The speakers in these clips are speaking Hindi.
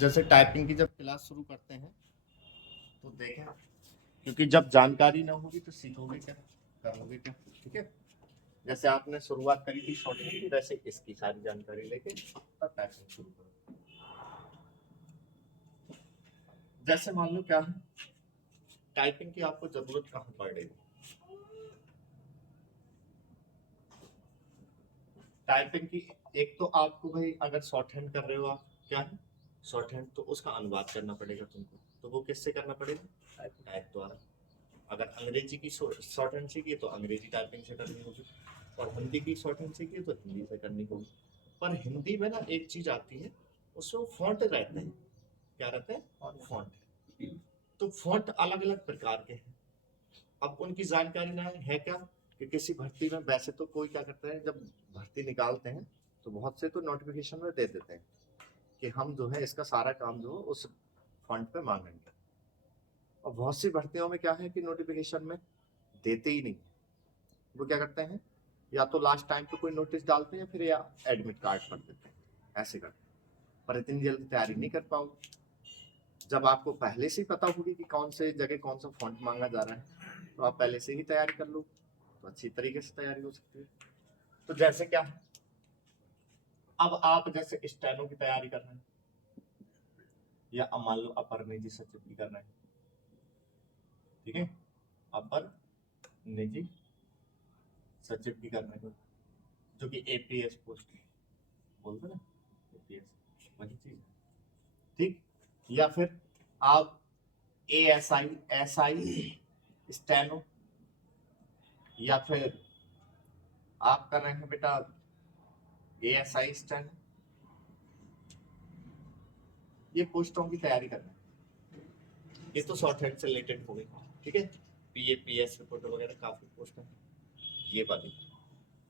जैसे टाइपिंग की जब क्लास शुरू करते हैं तो देखें, क्योंकि जब जानकारी ना होगी तो सीखोगे क्या, करोगे क्या। ठीक है, जैसे आपने शुरुआत करी थी शॉर्टहैंड की, वैसे इसकी सारी जानकारी लेके तब टाइपिंग शुरू करो। जैसे मान लो क्या है, टाइपिंग की आपको जरूरत कहाँ पड़ेगी। टाइपिंग की एक तो आपको भाई अगर शॉर्टहैंड कर रहे हो आप, क्या है शॉर्टहैंड, तो उसका अनुवाद करना पड़ेगा तुमको। तो वो किससे करना पड़ेगा, टाइप द्वारा। अगर अंग्रेजी की शॉर्टहैंड सीखी तो अंग्रेजी टाइपिंग से करनी होगी, और हिंदी की शॉर्टहैंड सीखी तो हिंदी से करनी होगी। पर हिंदी में ना एक चीज आती है, उसमें फॉन्ट रहते हैं। क्या रहते हैं, फॉन्ट। तो फॉन्ट अलग अलग प्रकार के हैं। अब उनकी जानकारी ना है क्या, कि किसी भर्ती में वैसे तो कोई क्या करता है, जब भर्ती निकालते हैं तो बहुत से तो नोटिफिकेशन में दे देते हैं कि हम जो है इसका सारा काम जो है उस फॉन्ट पे मांगेंगे। और बहुत सी भर्तियों में क्या है कि नोटिफिकेशन में देते ही नहीं। वो क्या करते हैं, या तो लास्ट टाइम पे कोई नोटिस डालते हैं, फिर या एडमिट कार्ड कर देते हैं, ऐसे करते हैं। पर इतनी जल्दी तैयारी नहीं कर पाओगे। जब आपको पहले से ही पता होगी कि कौन से जगह कौन सा फॉन्ट मांगा जा रहा है, तो आप पहले से ही तैयारी कर लो, तो अच्छी तरीके से तैयारी हो सकती है। तो जैसे क्या, अब आप जैसे स्टेनो की तैयारी कर रहे हैं, या अब मान लो अपर निजी सचिव की कर रहे हैं, ठीक है, अपर निजी सचिव की कर रहे हैं, जो कि एपीएस पोस्ट बोलते ना, एपीएस वही चीज है। ठीक, या फिर आप एएसआई, एसआई स्टेनो, या फिर आप कर रहे हैं बेटा एएसआई स्टेनो, ये पोस्टों की तैयारी कर रहे हैं। ये तो शॉर्टहैंड से रिलेटेड हो गई, ठीक है। पीए पीएस रिपोर्टर वगैरह काफी पोस्ट है ये वाली।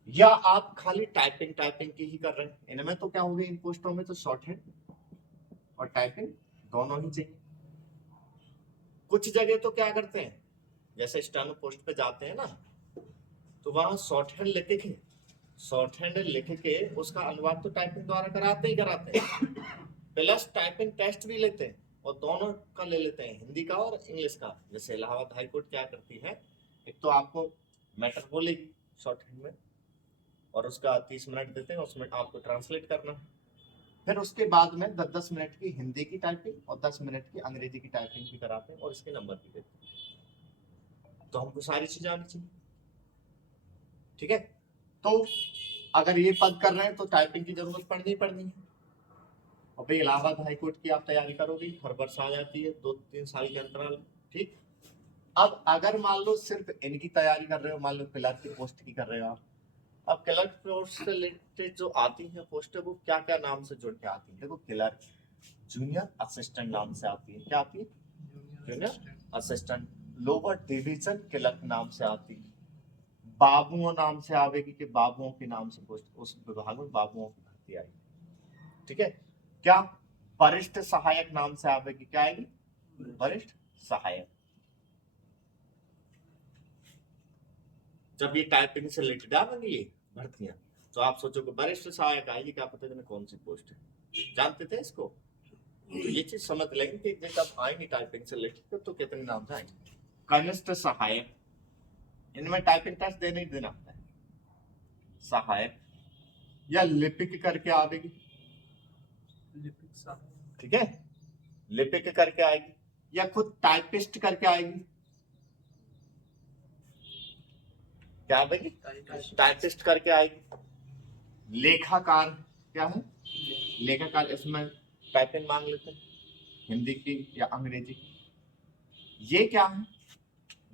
या आप खाली टाइपिंग टाइपिंग की ही कर रहे हैं, इनमें तो क्या होगी, इन पोस्टों में तो शॉर्टहैंड और टाइपिंग दोनों ही चाहिए। कुछ जगह तो क्या करते हैं, जैसे स्टेनो पोस्ट पे जाते हैं ना, तो वहां शॉर्टहैंड लिख के उसका अनुवाद तो टाइपिंग द्वारा कराते ही कराते हैं, प्लस टाइपिंग टेस्ट भी लेते हैं, और दोनों का ले लेते हैं, हिंदी का और इंग्लिश का। जैसे इलाहाबाद हाईकोर्ट क्या करती है, एक तो आपको मैटर बोलेगी शॉर्टहैंड में, और उसका 30 मिनट देते हैं, उसमें आपको ट्रांसलेट करना है। फिर उसके बाद में 10-10 मिनट की हिंदी की टाइपिंग और 10 मिनट की अंग्रेजी की टाइपिंग भी कराते हैं, और इसके नंबर भी देते हैं। तो हमको सारी चीजें आनी चाहिए, ठीक है। तो अगर ये पद कर रहे हैं तो टाइपिंग की जरूरत पड़नी है। और भाई इलाहाबाद हाईकोर्ट की आप तैयारी करोगे, हर वर्ष आ जाती है 2-3 साल के अंतराल, ठीक। अब अगर मान लो सिर्फ इनकी तैयारी कर रहे हो, मान लो क्लर्क की पोस्ट की कर रहे हो आप, अब क्लर्क पोस्ट से रिलेटेड जो आती है पोस्ट, वो क्या क्या नाम से जुड़ के आती है, देखो क्लर्क जूनियर असिस्टेंट नाम से आती है। क्या आती है, junior assistant. Lower division clerk नाम से आती है। बाबुओं नाम से आवेगी, कि बाबुओं के नाम से पोस्ट, उस विभाग में बाबुओं की भर्ती आई, ठीक है। क्या, वरिष्ठ सहायक नाम से आवेगी, क्या आएगी, वरिष्ठ सहायक। जब ये टाइपिंग से रिलेटेड आवेंगी ये भर्तियां, तो आप सोचोगे वरिष्ठ सहायक आएगी, क्या पता तुम्हें कौन सी पोस्ट है, जानते थे इसको। तो ये चीज समझ लेंगे कि जब आएंगी टाइपिंग से रिलेटेड तो कितने नाम से आएंगे। कनिष्ठ सहायक, इनमें टाइपिंग टेस्ट देने ही देना होता है। सहायक, या लिपिक करके आवेगी, ठीक है, लिपिक करके आएगी, या खुद टाइपिस्ट करके आएगी। क्या आएगी, टाइपिस्ट करके आएगी। लेखाकार, क्या है, लेखाकार, इसमें टाइपिंग मांग लेते हैं, हिंदी की या अंग्रेजी की। ये क्या है,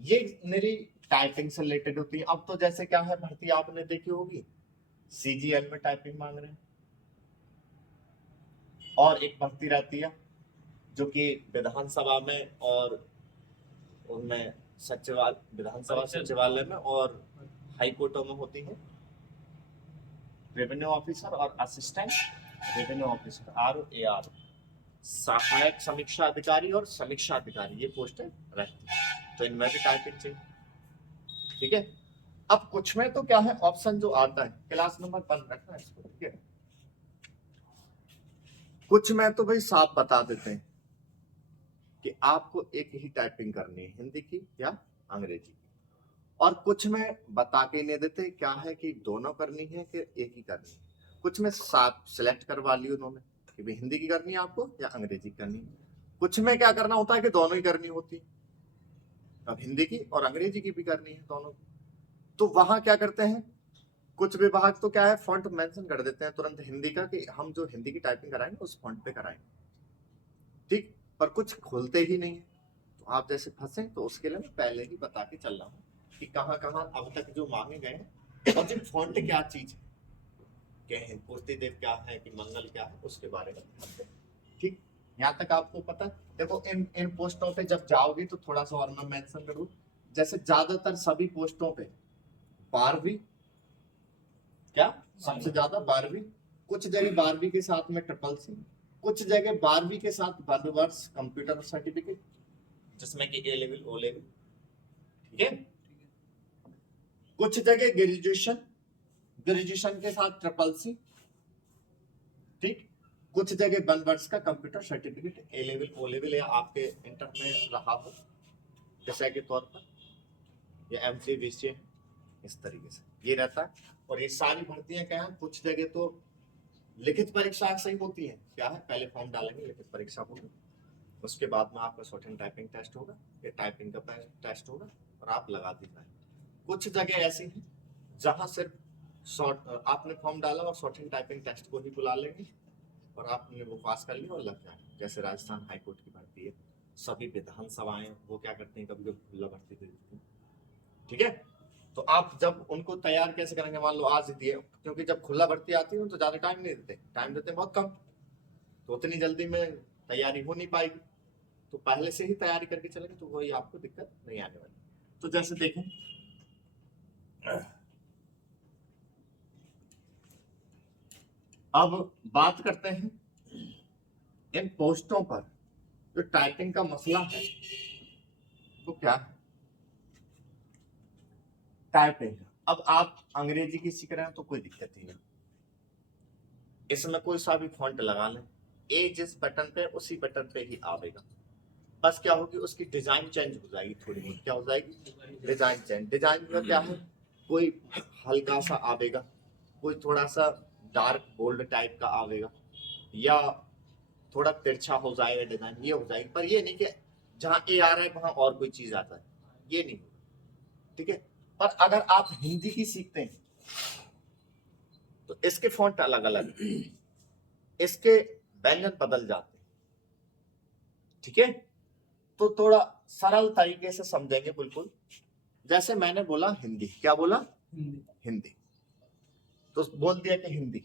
ये मेरी टाइपिंग से रिलेटेड होती है। अब तो जैसे क्या है, भर्ती आपने देखी होगी, सीजीएल में टाइपिंग मांग रहे हैं, और एक भर्ती रहती है जो कि विधानसभा में और उनमें सचिवालय, विधानसभा सचिवालय में और हाई कोर्टों में होती है, रेवेन्यू ऑफिसर और असिस्टेंट रेवेन्यू ऑफिसर, ROAR, सहायक समीक्षा अधिकारी और समीक्षा अधिकारी, ये पोस्टें रहती है। तो इनमें भी टाइपिंग चाहिए, ठीक है। अब कुछ में तो क्या है, ऑप्शन जो आता है, क्लास नंबर 1 रखना है इसको, ठीक है। कुछ में तो भाई साफ बता देते हैं कि आपको एक ही टाइपिंग करनी है, हिंदी की या अंग्रेजी की, और कुछ में बता के नहीं देते क्या है कि दोनों करनी है कि एक ही करनी है। कुछ में साफ सिलेक्ट करवा ली उन्होंने कि भाई हिंदी की करनी है आपको या अंग्रेजी की करनी है। कुछ में क्या करना होता है कि दोनों ही करनी होती है, अब हिंदी की और अंग्रेजी की भी करनी है दोनों। तो वहां क्या करते हैं, कुछ विभाग तो क्या है फॉन्ट मेंशन कर देते हैं तुरंत हिंदी का कि हम जो हिंदी की टाइपिंग कराएंगे उस फॉन्ट पे कराएंगे, ठीक, पर कुछ खोलते ही नहीं है। तो आप जैसे फंसे तो उसके लिए मैं पहले ही बता के चल रहा हूँ कि कहाँ कहाँ अब तक जो मांगे गए हैं और जो फॉन्ट क्या चीज है, क्या है पूर्तिदेव क्या है कि मंगल क्या है, उसके बारे में ठीक। यहाँ तक आपको पता। देखो इन इन पोस्टों पे जब जाओगे तो थोड़ा सा और मैं मेंशन करूँ, जैसे ज्यादातर सभी पोस्टों पे 12वीं, क्या सबसे ज्यादा 12वीं, कुछ जगह 12वीं के साथ में ट्रिपल सी, कुछ जगह 12वीं के साथ 12 वर्ष कंप्यूटर सर्टिफिकेट, जिसमें कि ए लेवल ओ लेवल, ठीक है। कुछ जगह ग्रेजुएशन, ग्रेजुएशन के साथ ट्रिपल सी, ठीक। कुछ जगह 1 वर्ष का computer certificate A level O level या आपके इंटर में रहा हो विषय के तौर पर, या एमसीए बीसीए, इस तरीके से ये रहता है। और ये सारी भर्तियां क्या है, कुछ जगह तो लिखित परीक्षा सही होती है, क्या है पहले फॉर्म डालेंगे लिखित परीक्षा होगी, उसके बाद में आपका शॉर्ट हैंड टाइपिंग टेस्ट होगा, ये टाइपिंग का टेस्ट होगा और आप लगा दीजिए। कुछ जगह ऐसी है जहां सिर्फ शॉर्ट आपने फॉर्म डाला और शॉर्ट हैंड टाइपिंग टेस्ट को ही बुला लेंगे और आपने वो पास कर लिया और लग जाए। जैसे राजस्थान हाईकोर्ट की भर्ती है, सभी विधानसभाएं वो क्या करती हैं, कभी कभी खुला भर्ती दे देती हैं, ठीक है। तो आप जब उनको तैयार कैसे करेंगे, मान लो आज दिए, क्योंकि जब खुला भर्ती आती है तो ज्यादा टाइम नहीं देते, टाइम देते हैं बहुत कम, तो उतनी जल्दी में तैयारी हो नहीं पाएगी। तो पहले से ही तैयारी करके चलेंगे तो वही आपको दिक्कत नहीं आने वाली। तो जैसे देखें, अब बात करते हैं इन पोस्टों पर जो टाइपिंग का मसला है वो क्या है, टाइपिंग। अब आप अंग्रेजी की सीख रहे हैं तो कोई दिक्कत नहीं है, इसमें कोई सा भी फॉन्ट लगा लें, ए जिस बटन पे उसी बटन पे ही आएगा, बस क्या होगी उसकी डिजाइन चेंज हो जाएगी थोड़ी बहुत, क्या हो जाएगी डिजाइन चेंज। डिजाइन में क्या है, कोई हल्का सा आवेगा, कोई थोड़ा सा डार्क बोल्ड टाइप का आवेगा, या थोड़ा तिरछा हो जाएगा डिजाइन, ये हो जाएगी, पर ये नहीं कि जहां ए आ रहा है वहां और कोई चीज आता है, ये नहीं, ठीक है। पर अगर आप हिंदी की सीखते हैं तो इसके फॉन्ट अलग अलग, इसके व्यंजन बदल जाते हैं, ठीक है। तो थोड़ा सरल तरीके से समझेंगे बिल्कुल। जैसे मैंने बोला हिंदी, क्या बोला हिंदी, हिंदी, तो बोल दिया कि हिंदी,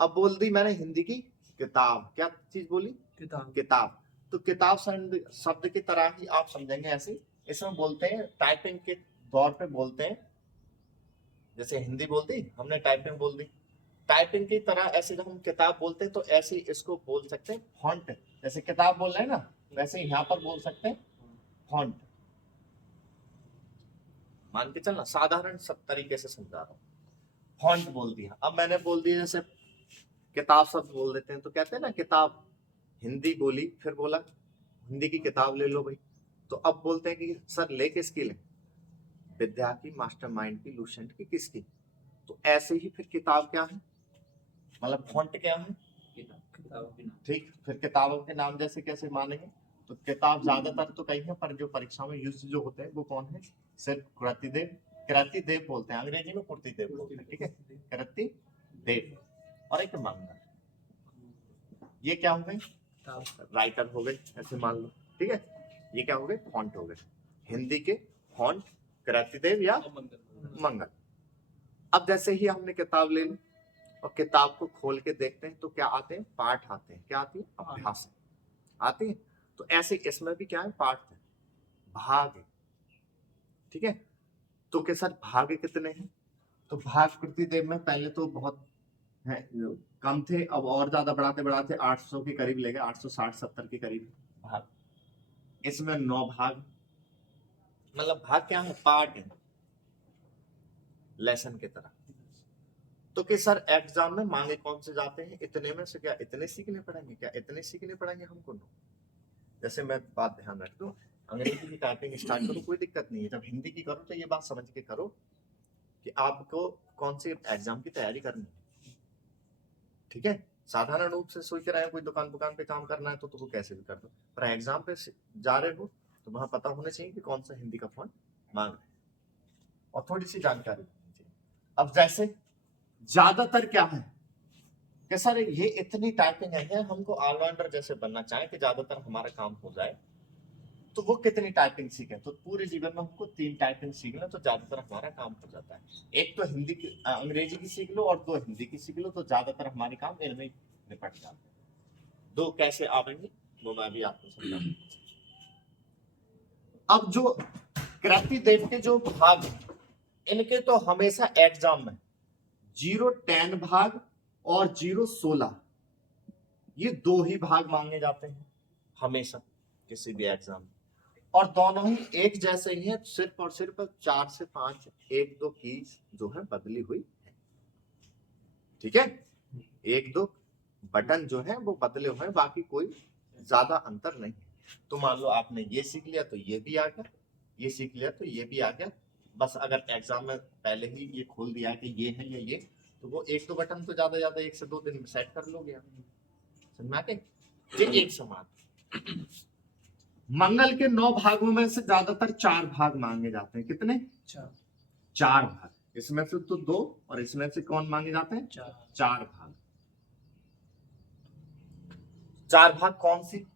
अब बोल दी मैंने हिंदी की किताब, क्या चीज बोली किताब, किताब। तो किताब शब्द की तरह ही आप समझेंगे ऐसे, इसमें बोलते हैं टाइपिंग के दौर पे बोलते हैं, जैसे हिंदी बोल दी हमने टाइपिंग बोल दी, टाइपिंग की तरह ऐसे जब हम किताब बोलते हैं तो ऐसे इसको बोल सकते हैं फॉन्ट, जैसे किताब बोल रहे हैं ना वैसे यहाँ पर बोल सकते हैं फॉन्ट, मान के चलना साधारण सब तरीके से समझा रहा हूँ। फॉन्ट बोल दिया, अब मैंने बोल दिया जैसे किताब शब्द बोल देते हैं तो कहते हैं ना किताब, हिंदी बोली फिर बोला हिंदी की किताब ले लो भाई, तो अब बोलते हैं कि सर ले किसकी ले, विद्या की, मास्टरमाइंड की, लूसेंट की, किसकी। तो ऐसे ही फिर किताब क्या है, मतलब फॉन्ट क्या है, ठीक। फिर किताबों के नाम जैसे कैसे मानेंगे, तो किताब ज्यादातर तो कहीं है, पर जो परीक्षा में यूज जो होते हैं वो कौन है, सिर्फ कृतिदेव, कृतिदेव बोलते हैं, अंग्रेजी में कृतिदेव बोलते हैं, ठीक है, कृतिदेव, और एक मंगल, ये क्या हो गए राइटर हो गए, ऐसे मान लो, ठीक है। ये क्या हो गए फॉन्ट हो गए, हिंदी के फॉन्ट कृतिदेव या मंगल। अब जैसे ही हमने किताब ले ली और किताब को खोल के देखते हैं तो क्या आते हैं, पाठ आते हैं, क्या आती है, अभ्यास आती है। तो ऐसे इसमें भी क्या है, पाठ है, भाग है, ठीक है। तो के सर भाग कितने हैं, तो भाग कृतिदेव में पहले तो बहुत है, कम थे, अब और ज्यादा बढ़ाते बढ़ाते 800 के करीब ले गए, 860-70 के करीब भाग। इसमें 9 भाग, मतलब भाग क्या है, पार्ट है लेसन की तरह, तो कि सर एग्जाम में मांगे कौन से जाते हैं इतने में से, क्या इतने सीखने पड़ेंगे, क्या इतने सीखने पड़ेंगे हमको? जैसे मैं बात ध्यान रख दूं, अंग्रेजी की टाइपिंग स्टार्ट करो कोई दिक्कत नहीं है, जब हिंदी की करो तो ये बात समझ के करो कि आपको कौन से एग्जाम की तैयारी करनी है, ठीक है? साधारण रूप से सोच रहे हैं कोई दुकान पे काम करना है तो वो कैसे भी कर दो, पर एग्जाम पे जा रहे हो तो वहां पता होना चाहिए कि कौन सा हिंदी का फॉन्ट मांग रहे हैं और थोड़ी सी जानकारी होनी चाहिए। अब जैसे ज्यादातर क्या है कि सर ये इतनी टाइपिंग है, हमको ऑलराउंडर जैसे बनना चाहे कि ज्यादातर हमारा काम हो जाए, तो वो कितनी टाइपिंग सीखे? तो पूरे जीवन में हमको 3 टाइपिंग सीख लो तो ज्यादातर हमारा काम हो जाता है। एक तो हिंदी की अंग्रेजी की सीख लो और 2 हिंदी की सीख लो तो ज्यादातर हमारे काम इनमें निपट जाते हैं। 2 कैसे आवेंगे वो मैं भी आपको समझाऊंगा। अब जो कृति देव के जो भाग इनके तो हमेशा एग्जाम में 0-10 भाग और 0-16 ये 2 ही भाग मांगे जाते हैं हमेशा किसी भी एग्जाम में, और दोनों ही एक जैसे ही हैं, सिर्फ और सिर्फ 4 से 5 1-2 कीज जो है बदली हुई है, ठीक है? 1-2 बटन जो है वो बदले हुए हैं, बाकी कोई ज्यादा अंतर नहीं है। तो मान लो आपने ये सीख लिया तो ये भी आ गया, ये सीख लिया तो ये भी आ गया, बस अगर एग्जाम में पहले ही ये खोल दिया है कि ये है या ये, तो वो 1-2 बटन तो ज्यादा 1 से 2 दिन में सेट कर लोगे आप, समझ में आ गए? ये एक समान। मंगल के 9 भागों में से ज्यादातर 4 भाग मांगे जाते हैं। कितने? 4 भाग। इसमें से तो 2 और इसमें से कौन मांगे जाते हैं? 4 भाग। 4 भाग कौन सी?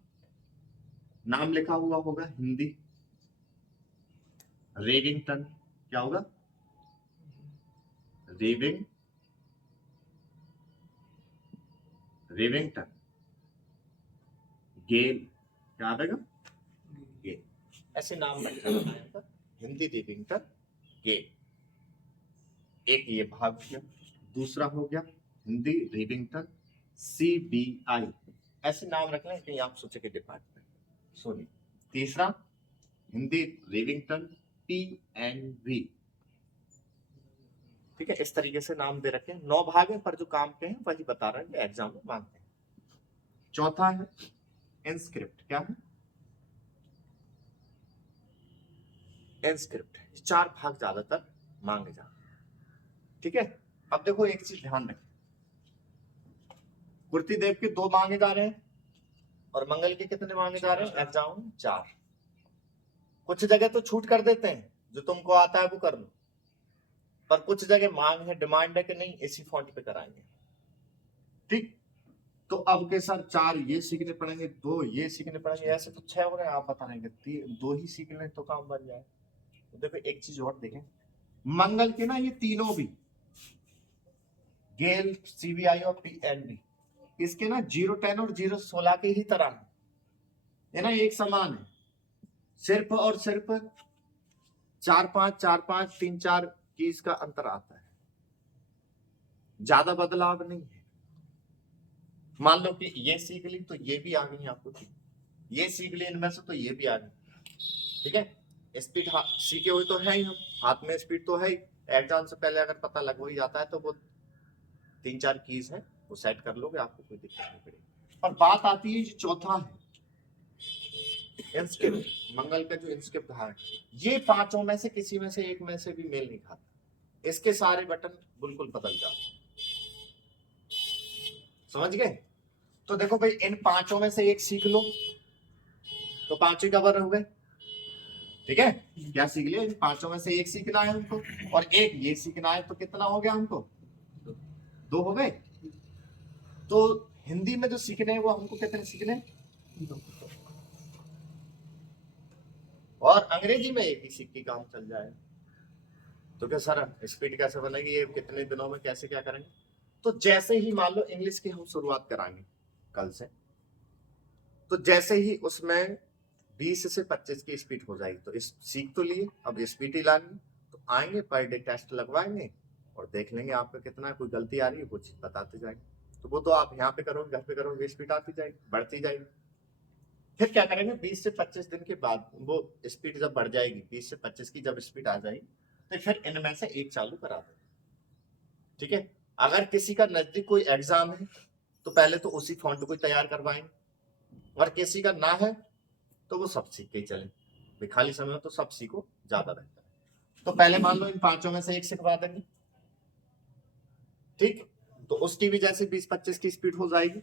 नाम लिखा हुआ होगा हिंदी, रेविंगटन, क्या होगा? रेविंगटन, गेल, क्या आएगा? गेल, ऐसे नाम रखा है हिंदी रेविंगटन, गेल। एक ये भाग हो गया, दूसरा हो गया हिंदी रेविंगटन CBI, ऐसे नाम रखना है कहीं आप सोचे के डिपार्टमेंट, सुनिए। तीसरा हिंदी रेविंगटन PNV, ठीक है? इस तरीके से नाम दे रखे हैं। 9 भाग है पर जो काम के हैं वही बता रहे हैं एग्जाम में मांगते हैं। चौथा है इंस्क्रिप्ट, क्या है? इंस्क्रिप्ट। 4 भाग ज्यादातर मांगे जाते हैं, ठीक है? अब देखो एक चीज ध्यान रखें, कुर्ती देव के 2 मांगे जा रहे हैं और मंगल के कितने मांगे जा रहे हैं एग्जाम? 4। कुछ जगह तो छूट कर देते हैं, जो तुमको आता है वो कर लो, पर कुछ जगह मांग है, डिमांड है कि नहीं इसी फॉन्ट पे कराएंगे, ठीक? तो अब के सर 4 ये सीखने पड़ेंगे, 2 ये सीखने पड़ेंगे, ऐसे तो 6 हो रहे हैं, आप बता रहे हैं 2 ही सीख लें तो काम बन जाए। तो देखो एक चीज और देखें, मंगल के ना ये तीनों भी गेल, CBI और PNB इसके ना 0-10 और 0-16 के ही तरह है ना, एक समान है, सिर्फ और सिर्फ 4-5 4-5 3-4 की इसका अंतर आता है, ज्यादा बदलाव नहीं है। मान लो कि ये सीख ली तो ये भी आ गई आपको, ये सीख ली इनमें से तो ये भी आ गई, ठीक है? स्पीड सीखे हुए तो है ही, हम हाथ में स्पीड तो है ही, एग्जाम से पहले अगर पता लग ही जाता है तो वो 3-4 कीज है वो सेट कर लोगे, आपको कोई दिक्कत नहीं पड़ेगी। और बात आती है जो चौथा है इंस्क्रिप्ट, मंगल का जो इंस्क्रिप्ट है, ये 5 में से किसी में से एक में से भी मेल नहीं खाता, इसके सारे बटन बिल्कुल बदल जाते हैं, समझ गए? तो देखो भाई इन 5 में से एक सीख लो तो 5 ही कवर हो गए, ठीक है? क्या सीख लिया? इन 5 में से एक सीखना है हमको और एक ये सीखना है, तो कितना हो गया हमको? 2 हो गए। तो हिंदी में जो सीखने हैं वो हमको कितने सीखने हैं? और अंग्रेजी में एक ही सीख के काम चल जाए। तो क्या सर स्पीड कैसे बनेगी, ये कितने दिनों में कैसे क्या करेंगे? तो जैसे ही मान लो इंग्लिश की हम शुरुआत कराएंगे कल से, तो जैसे ही उसमें 20 से 25 की स्पीड हो जाएगी तो इस सीख तो लिए, अब स्पीड ही लानी, तो आएंगे पर डे टेस्ट लगवाएंगे और देख लेंगे आपका कितना कोई गलती आ रही है, वो चीज बताते जाएंगे। तो वो तो आप यहाँ पे करोगे, घर पे करोगे, स्पीड आती जाएगी, बढ़ती जाएगी। फिर क्या करेंगे, 20 से 25 दिन के बाद वो स्पीड जब बढ़ जाएगी, 20 से 25 की जब स्पीड आ जाएगी, तो फिर इनमें से एक चालू करा देंगे, ठीक है? अगर किसी का नजदीक कोई एग्जाम है तो पहले तो उसी फॉन्ट को तैयार करवाएंगे, और किसी का ना है तो वो सब सीख के ही चले। भाई खाली समय में तो सब सीखो, ज्यादा बेहतर है। तो पहले मान लो इन पांचों में से एक सिखवा देंगे, ठीक, तो उसकी भी जैसे 20-25 की स्पीड हो जाएगी,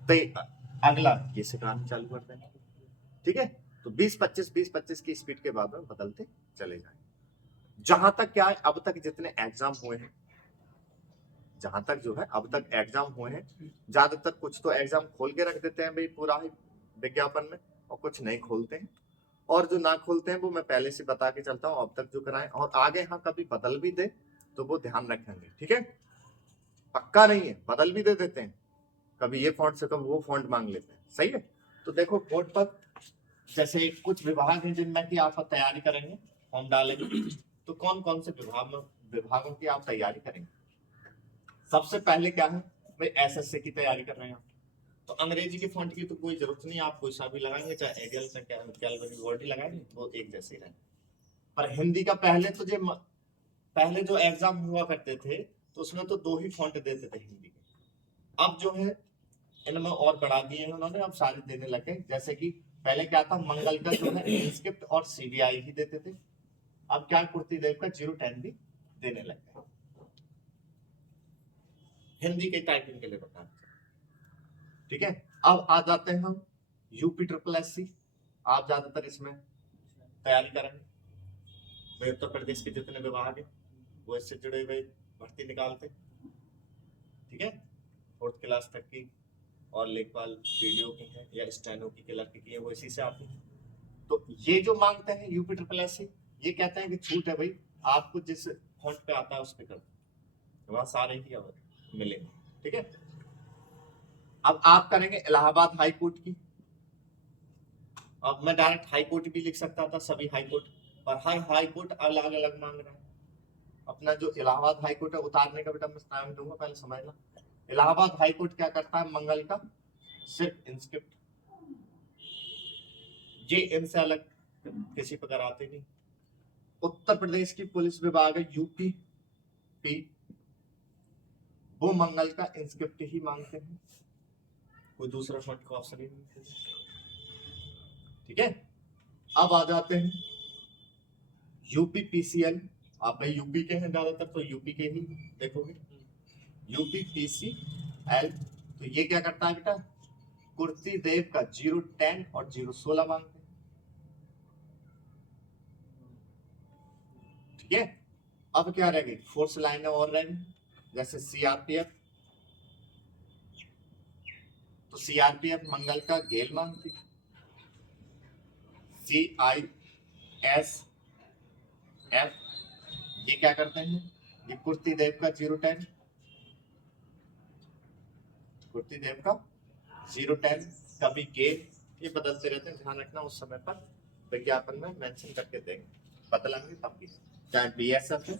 तो अगला ये सिखाना चालू कर देंगे, ठीक है। तो 20-25 की स्पीड के बाद में बदलते चले जाएंगे। जहां तक क्या है, अब तक जितने एग्जाम हुए हैं, जहां तक जो है अब तक एग्जाम हुए हैं, ज्यादातर कुछ तो एग्जाम खोल के रख देते हैं भाई पूरा ही विज्ञापन में, और कुछ नहीं खोलते हैं। और जो ना खोलते हैं वो मैं पहले से बता के चलता हूँ अब तक जो कराएं, और आगे हाँ कभी बदल भी दे तो वो ध्यान रखेंगे, ठीक है। पक्का नहीं है, बदल भी दे देते हैं, कभी ये फॉन्ट से कभी वो फॉन्ट मांग लेते हैं, सही है। तो देखो बोर्ड पर जैसे कुछ विभाग हैं जिनमें की आप तैयारी करेंगे, फॉर्म डालेंगे, तो कौन कौन से विभागों की आप तैयारी करेंगे। सबसे पहले क्या है भाई, एसएससी की तैयारी कर रहे हैं आप, तो अंग्रेजी के फॉन्ट की तो कोई जरूरत नहीं, आप कोई सा भी लगाएंगे, चाहे एरियल में कैलवरी वर्ड ही लगाएंगे वो एक जैसे ही रहेंगे। पर हिंदी का पहले जो एग्जाम हुआ करते थे तो उसमें तो दो ही फॉन्ट देते थे हिंदी के, अब जो है इनमें और बढ़ा दिए हैं उन्होंने, अब सारे देने लगे। जैसे कि पहले क्या था, मंगल का जो है इंस्क्रिप्ट और सीबीआई ही देते थे, अब क्या कुर्ती देव का 010 भी देने लग गए, हिंदी के टाइपिंग के लिए बता, ठीक है। अब आ जाते हैं हम यूपी ट्रिपल एस सी, आप ज्यादातर इसमें तैयारी करेंगे। भाई उत्तर प्रदेश के जितने विभाग है वो इससे जुड़े हुए भर्ती निकालते, ठीक है, 4th क्लास तक की, और लेखपाल वीडियो की है या स्टेनो की क्लर्क की है वो इसी से आती है। तो ये जो मांगते हैं यूपी ट्रिपल एस सी, ये कहते हैं कि छूट है भाई, आपको जिस फॉन्ट पे आता है उस पे कर दो, वहां सारे ही मिलेंगे, ठीक है। अब आप करेंगे इलाहाबाद हाई कोर्ट की, अब मैं डायरेक्ट हाई कोर्ट भी लिख सकता था, सभी हाई कोर्ट, और हर हाई कोर्ट अलग अलग मांग रहा है। अपना जो इलाहाबाद हाई कोर्ट है उतारने का बेटा मैं टाइम दूंगा, पहले समझना। इलाहाबाद हाई कोर्ट क्या करता है, मंगल का सिर्फ इंस्क्रिप्ट, ये इनसे अलग किसी प्रकार आते नहीं। उत्तर प्रदेश की पुलिस विभाग है यूपी पी, वो मंगल का इंस्क्रिप्ट ही मांगते हैं, कोई दूसरा फंड का ऑप्शन ही नहीं, ठीक है। अब आ जाते हैं यूपी पीसीएल, आप भाई यूपी के हैं ज्यादातर तो यूपी के ही देखोगे, यूपी पीसीएल, तो ये क्या करता है बेटा, कुर्ती देव का 010 और 016 मांगते हैं, ठीक है। अब क्या रह गई, फोर्स लाइनें और रह गई, जैसे सीआरपीएफ, तो सीआरपीएफ मंगल का गेल मांगती, CISF ये क्या करते हैं, ये कुर्ती देव का 010, कुर्ती देव का 010, कभी गेल, ये बदलते रहते हैं, ध्यान रखना उस समय पर विज्ञापन में मेंशन करके देंगे, बदलेंगे तब भी, चाहे बीएसएफ है,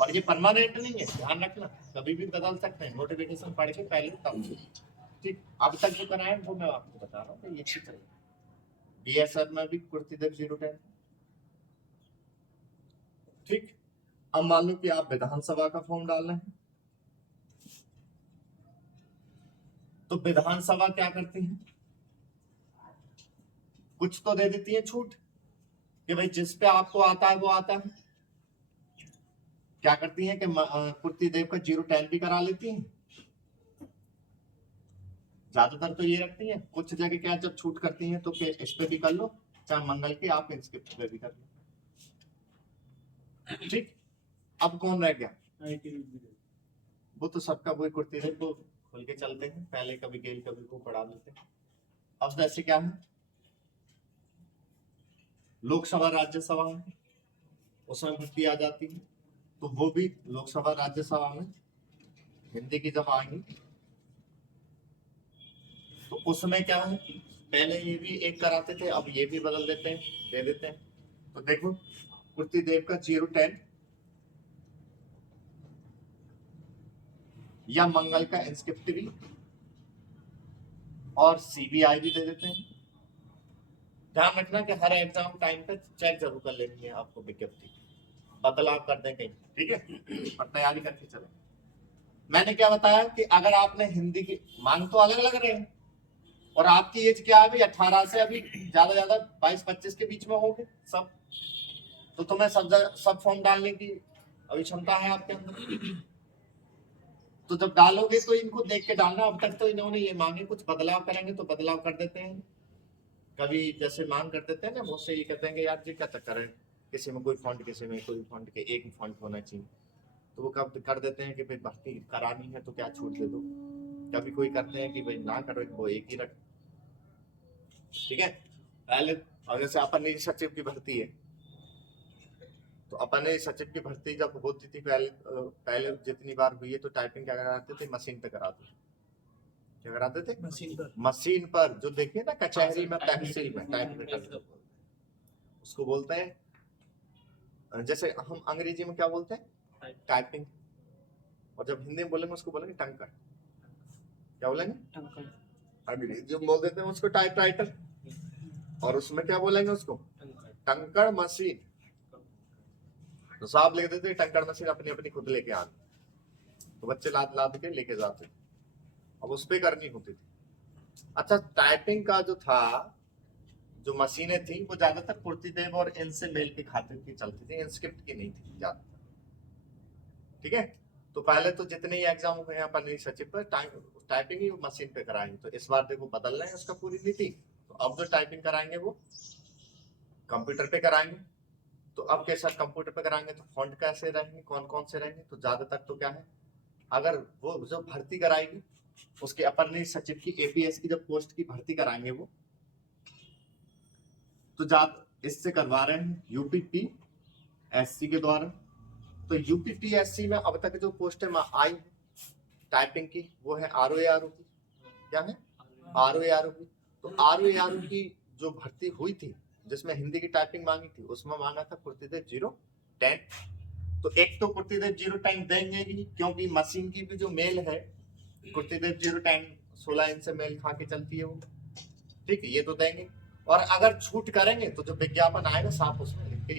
और ये परमानेंट नहीं है, ध्यान रखना कभी भी बदल सकते हैं, नोटिफिकेशन पढ़ के पहले तब, ठीक। अब तक जो कराए वो मैं आपको बता रहा हूँ कि ये चीज चल, बीएसएफ में भी कुर्ती देव 010, ठीक। अब मान लो कि आप विधानसभा का फॉर्म डाल रहे हैं, तो विधानसभा क्या करती है, कुछ तो दे देती है छूट कि भाई जिस पे आपको आता है वो आता है, क्या करती है कि कुर्ती देव का 010 भी करा लेती हैं, ज्यादातर तो ये रखती हैं, कुछ जगह क्या जब छूट करती हैं तो इस पे भी कर लो, चाहे मंगल के आप इंस्क्रिप्ट पे भी कर लो, ठीक। अब कौन रह गया, वो तो सबका वही कुर्ती देव को खोल के चलते हैं, पहले कभी गेल कभी को पढ़ा देते हैं। अब जैसे क्या है, लोकसभा राज्यसभा में उसमें भर्ती आ जाती है, तो वो भी लोकसभा राज्यसभा में हिंदी की जब आएंगी तो उसमें क्या है, पहले ये भी एक कराते थे, अब ये भी बदल देते हैं, दे देते हैं। तो देखो कुर्ती देव का 010 या मंगल का इंस्क्रिप्ट भी और सीबीआई भी दे देते हैं। ध्यान रखना कि हर एग्जाम टाइम पे चेक जरूर कर लेनी है आपको विज्ञप्ति, बदलाव कर दें कहीं, ठीक है, और तैयारी करके चले। मैंने क्या बताया कि अगर आपने हिंदी की मांग तो अलग अलग रहे और आपकी एज क्या है अभी 18 से अभी ज्यादा 22-25 के बीच में होंगे सब, तो तुम्हें सब फॉर्म डालने की अभी क्षमता है आपके अंदर। तो जब डालोगे तो इनको देख के डालना। अब तक तो इन्होंने ये मांगे, कुछ बदलाव करेंगे तो बदलाव कर देते हैं। कभी जैसे मांग कर देते हैं ना, बहुत से ये कहते हैं कि यार जी क्या चक्कर है, किसी में कोई फॉन्ट, किसी में कोई फॉन्ट, के एक फॉन्ट होना चाहिए, तो वो कब कर देते हैं कि भाई भर्ती करानी है तो क्या छूट दे दो। कभी कोई करते हैं कि भाई ना करो, वो एक ही रख, ठीक है। पहले और जैसे अपन निजी सचिव की भर्ती है, तो अपन सचिव की भर्ती जब होती थी पहले जितनी बार हुई है, तो टाइपिंग क्या कराते थे, मशीन पे कराते थे। क्या कराते थे? मशीन पर जो देखिए ना कचहरी में, तहसील में टाइप करते, उसको बोलते हैं, जैसे हम अंग्रेजी में क्या बोलते हैं, टाइपिंग, और जब हिंदी में बोलेंगे उसको बोलेंगे टंकर। क्या बोलेंगे? अंग्रेजी में बोल देते हैं उसको टाइपराइटर, और उसमें क्या बोलेंगे उसको, टंकर मशीन। तो साहब लिख देते टंकर मशीन अपनी अपनी खुद लेके आनी, तो बच्चे लाद लाद के लेके जाते, अब उस पे करनी होती थी। अच्छा, टाइपिंग का जो था, जो मशीनें थी वो ज्यादातर पूर्तिदेव और इनसे मेल के खातिर की चलती थी, इंस्क्रिप्ट की नहीं थी ज्यादातर, ठीक है। तो पहले तो जितने ही एग्जाम हुए हैं अपन सचिव पर टाइपिंग ही मशीन पे कराएंगे, तो इस बार देखो बदल रहे हैं उसका पूरी नीति। तो अब जो टाइपिंग कराएंगे वो कंप्यूटर पे कराएंगे। तो अब कैसा कंप्यूटर पे कराएंगे, तो फॉन्ट कैसे रहेंगे, कौन कौन से रहेंगे, तो ज्यादातर तो क्या है, अगर वो जो भर्ती कराएगी उसके अपर सचिव की एपीएस की जब पोस्ट की भर्ती कराएंगे वो, तो इससे करवा रहे हैं यूपीपीएससी के द्वारा। तो यूपीपीएससी में अब तक जो पोस्टें आई टाइपिंग की वो है आरओ की। क्या है? आरओ की। तो आरओ की जो भर्ती हुई थी जिसमें हिंदी की टाइपिंग मांगी थी, उसमें मांगा था पूर्तिदेव 0-10। तो एक तो पूर्तिदेव 0-10 देंगे ही, क्योंकि मशीन की भी जो मेल है पूर्तिदेव 0-10 16 इंच से मेल खा के चलती है वो, ठीक है, ये तो देंगे। और अगर छूट करेंगे तो जो विज्ञापन आएगा साफ उसमें लिख के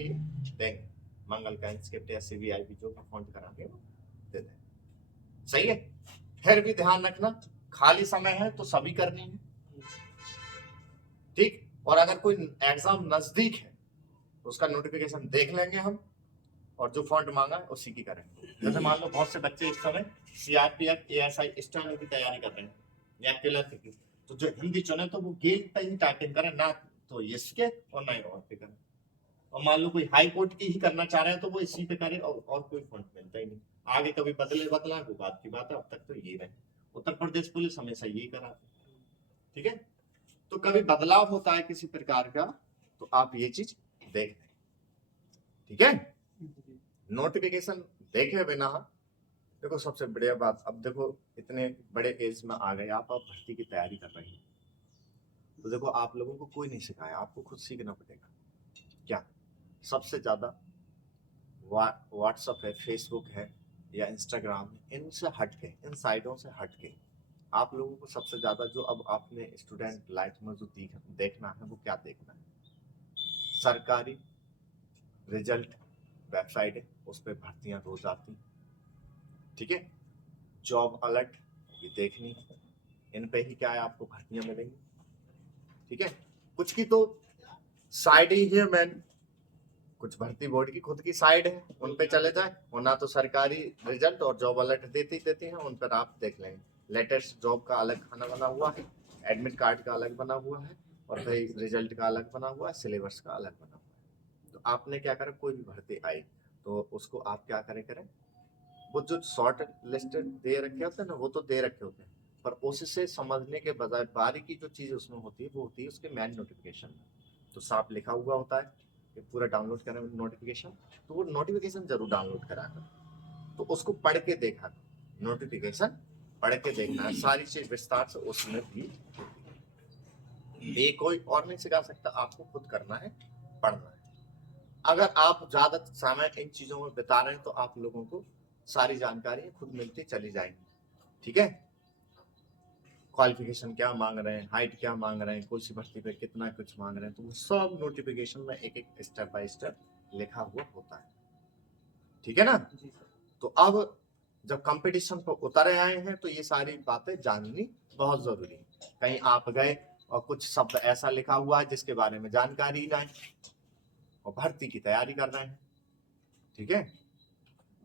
देंगे, मंगल का इंस्क्रिप्ट या सीबीआईबी जो भी फॉन्ट कराएंगे वो दे देंगे। सही है। फिर भी ध्यान रखना, खाली समय है तो सभी करनी है, ठीक। और अगर कोई एग्जाम नजदीक है तो उसका नोटिफिकेशन देख लेंगे हम, और जो फॉन्ट मांगा है उसी की करेंगे। जैसे मान लो बहुत से बच्चे इस समय सीआरपीएफ एएसआई स्टार की तैयारी कर रहे हैं या क्लर्क की, तो जो हिंदी चुने तो वो गेट पे ही टाइपिंग करें, ना तो इसके और ना ही और पे करें। और मान लो कोई हाई कोर्ट की ही करना चाह रहे हैं तो वो इसी पे करे, और कोई फॉन्ट मिलता ही नहीं। आगे कभी बदला वो बात की बात है, अब तक तो ये रहे। उत्तर प्रदेश पुलिस हमेशा यही कराती, ठीक है। तो कभी बदलाव होता है किसी प्रकार का तो आप ये चीज देख लें, ठीक है। नोटिफिकेशन देखे बिना, देखो सबसे बढ़िया बात, अब देखो इतने बड़े एज में आ गए आप भर्ती की तैयारी कर रही हैं, तो देखो आप लोगों को कोई नहीं सिखाया, आपको खुद सीखना पड़ेगा। क्या? सबसे ज्यादा व्हाट्सएप है, फेसबुक है या इंस्टाग्राम है, इनसे हटके, इन साइटों से हटके आप लोगों को सबसे ज्यादा जो अब आपने स्टूडेंट लाइफ में जो देखना है वो क्या देखना है, सरकारी रिजल्ट वेबसाइट है, उस पर भर्तियां रोज आती हैं, ठीक है। जॉब अलर्ट ये देखनी है, इन पे ही क्या है आपको भर्तियां मिलेंगी, ठीक है। कुछ की तो साइड ही है मैन, कुछ भर्ती बोर्ड की खुद की साइड है, उन पे चले जाए, और ना तो सरकारी रिजल्ट और जॉब अलर्ट देती हैं, उन पर आप देख लेंगे। लेटेस्ट जॉब का अलग खाना बना हुआ है, एडमिट कार्ड का अलग बना हुआ है, और भाई रिजल्ट का अलग बना हुआ है, सिलेबस का अलग बना हुआ है। तो आपने क्या करा, कोई भी भर्ती आई तो उसको आप क्या करें, वो जो शॉर्ट लिस्ट दे रखे होते हैं ना, वो तो दे रखे होते हैं, पर उससे समझने के बजाय बारीकी जो चीज उसमें होती है वो होती है उसके मैन नोटिफिकेशन में। तो साफ लिखा हुआ होता है कि पूरा डाउनलोड करें नोटिफिकेशन, तो वो नोटिफिकेशन जरूर डाउनलोड करा कर, तो उसको पढ़ के देखा, नोटिफिकेशन पढ़ के देखना है, सारी चीज विस्तार से उसमें भी। ये कोई और नहीं सिखा सकता, आपको खुद करना है, पढ़ना है। अगर आप ज्यादा समय इन चीजों में बिता रहे हैं तो आप लोगों को सारी जानकारी खुद मिलती चली जाएंगी, ठीक है। क्वालिफिकेशन क्या मांग रहे हैं, हाइट क्या मांग रहे हैं, कौन सी भर्ती पे कितना कुछ मांग रहे हैं, तो वो सब नोटिफिकेशन में एक एक स्टेप बाय स्टेप लिखा हुआ होता है, ठीक है ना। जी सर। तो अब जब कंपटीशन पर उतरे आए हैं तो ये सारी बातें जाननी बहुत जरूरी है। कहीं आप गए और कुछ शब्द ऐसा लिखा हुआ है जिसके बारे में जानकारी ना है और भर्ती की तैयारी कर रहे हैं, ठीक है।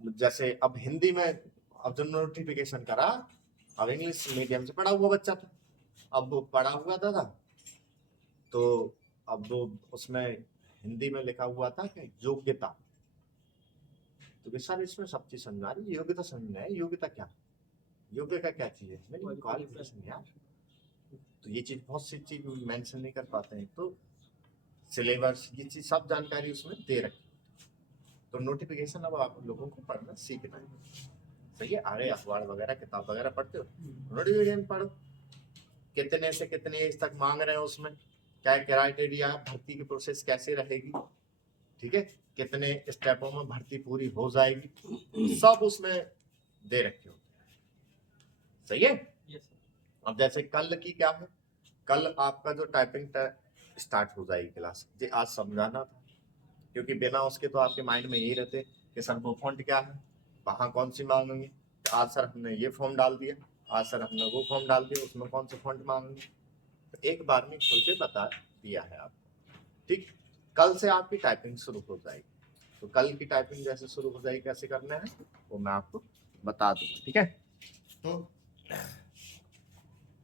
जैसे अब हिंदी में अब जो नोटिफिकेशन करा, अब इंग्लिश मीडियम से पढ़ा हुआ बच्चा था, अब वो पढ़ा हुआ था तो अब वो उसमें हिंदी में लिखा हुआ था कि योग्यता, तो सर इसमें सब चीज समझा रही, योग्यता समझना है, योग्यता क्या, योग्यता क्या चीज है, क्वालिफिकेशन यार। तो ये चीज बहुत सी चीज मेंशन नहीं कर पाते हैं, तो सिलेबस ये चीज सब जानकारी उसमें दे रखी। तो नोटिफिकेशन अब आप लोगों को पढ़ना सीखना है, सही है। अरे अखबार वगैरह किताब वगैरह पढ़ते हो, नोटिफिकेशन पढ़ो, कितने से कितने एज तक मांग रहे हैं, उसमें क्या क्राइटेरिया, भर्ती की प्रोसेस कैसे रहेगी, ठीक है, कितने स्टेपों में भर्ती पूरी हो जाएगी, सब उसमें दे रखे हो, सही है। अब जैसे कल की क्या है, कल आपका जो टाइपिंग स्टार्ट हो जाएगी क्लास, ये आज समझाना था, क्योंकि बिना उसके तो आपके माइंड में यही रहते कि सर वो फॉन्ट क्या है, वहां कौन सी मांगेंगे, आज सर हमने ये फॉर्म डाल दिया, आज सर हमने वो फॉर्म डाल दिया, उसमें कौन से फॉन्ट मांगेंगे, तो एक बार में खोल के बता दिया है आपको, ठीक। कल से आपकी टाइपिंग शुरू हो जाएगी, तो कल की टाइपिंग जैसे शुरू हो जाएगी कैसे करना है वो मैं आपको बता दूंगा, ठीक है। तो